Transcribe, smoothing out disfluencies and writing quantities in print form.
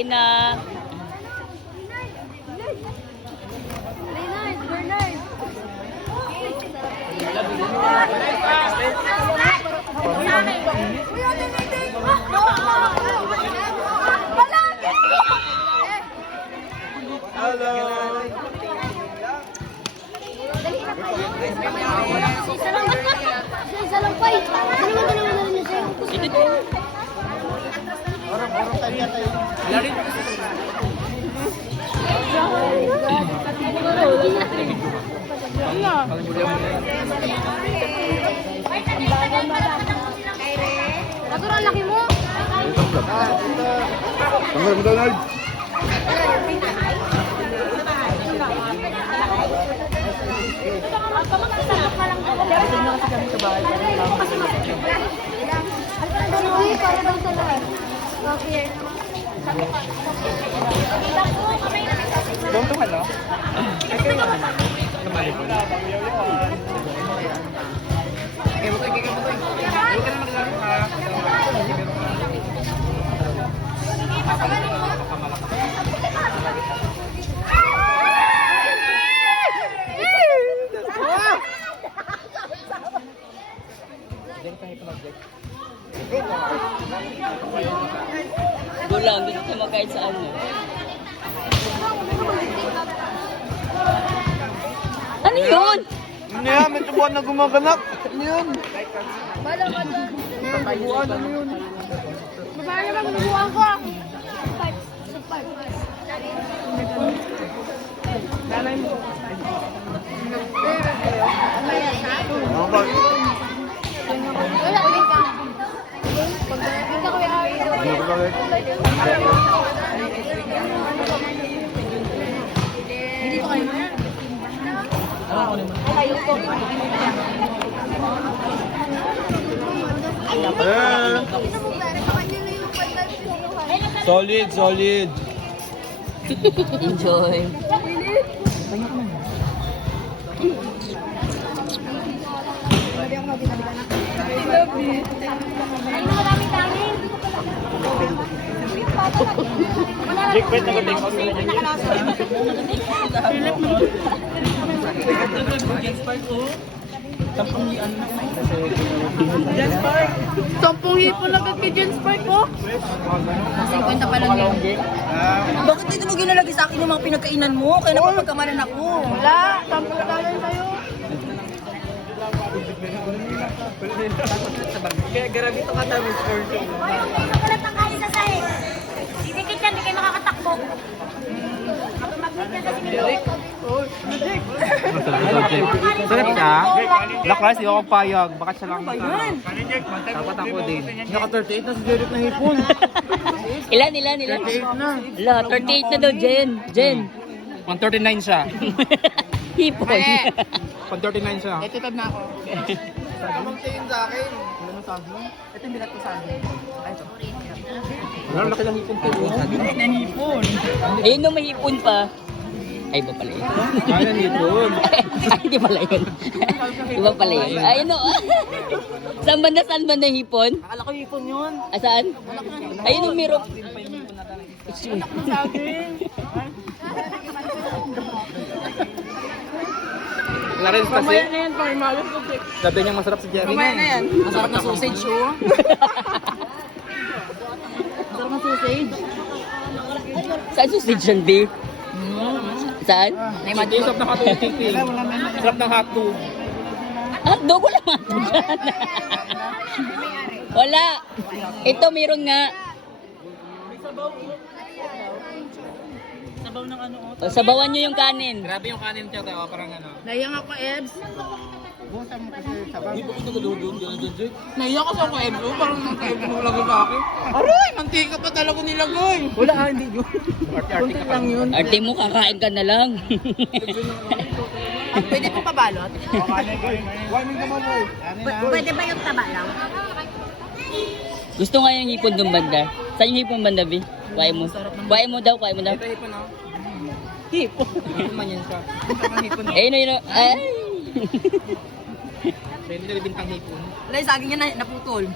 Kain na. Hello. Isa lang pa eh. Orang tayo tayo. Natural laki mo. Tanggal mo Donald. Tonto ano? Gulang, dito ka makain sa ano. Ano yun? Ano yan? May tubuan na gumaganap. Ano yun? Bala ka dyan. Tubuan, ano yun? Babae naman, gumabuhan ko. Ano ba? Wala, ulit ka. Pagdating ka, Kuya Ari. Ano ba ulit? Hindi ko kayo. Kayo ko. Solid, solid. Enjoy. Jake, wait, nag-take out nila dyan. Sampung hipon agad kay Jens Park ko. 50 pa lang yun. Bakit dito mo ginalagay sa akin yung mga pinagkainan mo? Kaya napapagkamalan ako. Wala, sampung na tayo sa'yo. Kaya garabito ka namin, sir. Nakulat ang kain sa sahig. Didikit yan, di kayo makakatakbo. Sarap ka? Black rice, di ako payag. Baka siya lang. Dapat ako din. Naka-38 na si Derek na hipon. Ilan? 38 na. Ala, 38 na daw, Jen. 139 siya. Hipon. 139 siya. Etitab na ako. Anong tingin sa akin? Ano mo sabi mo? Ito yung bilat ko sa akin. Ay, ito. Ano, laki ng hipon ko. Nanipon. Ayun nung may hipon pa. Ay, iba pala yun. Kaya hipon. Ay, di pala yun. Iba pala yun. Ayun no. Saan banda hipon? Akala ko hipon yun. Saan? Ayun yung mirop. Clarence kasi. Sabi niya masarap si Jerry. Mamaya na yan. Masarap na sausage, oh. Masarap na sausage. Saan sausage yan, B? Saan? May Sarap ng hotdog chicken. Sarap ng hotdog. Hotdog, wala hotdog yan. Wala. Ito, meron nga. Sabaw ng ano, oh. O, sabawan nyo yung kanin. Grabe yung kanin niya tayo. Parang ano. Naiyak ako, Ebs. Hindi po ito kadudog. Jake. Naiyak ako sa Ebs, oh. Parang nang-Ebs mo lagay sa akin. Aroy, mantika pa talaga nilagay. Wala hindi yun. Arte-arte ka lang yun. Arte mo, kakain ka na lang. Pwede po pabalot? Warming naman mo. Pwede ba yung taba lang? Gusto nga yung hipon doon banda. Saan yung hipon banda, B? Kuhain mo. Kuhain mo daw. Ito hipon oh. Hipon. Hipon man yan siya. Bintang hipon. Ayun, ayun. Ay! Pwede na bintang hipon. Wala yung saging niya naputol.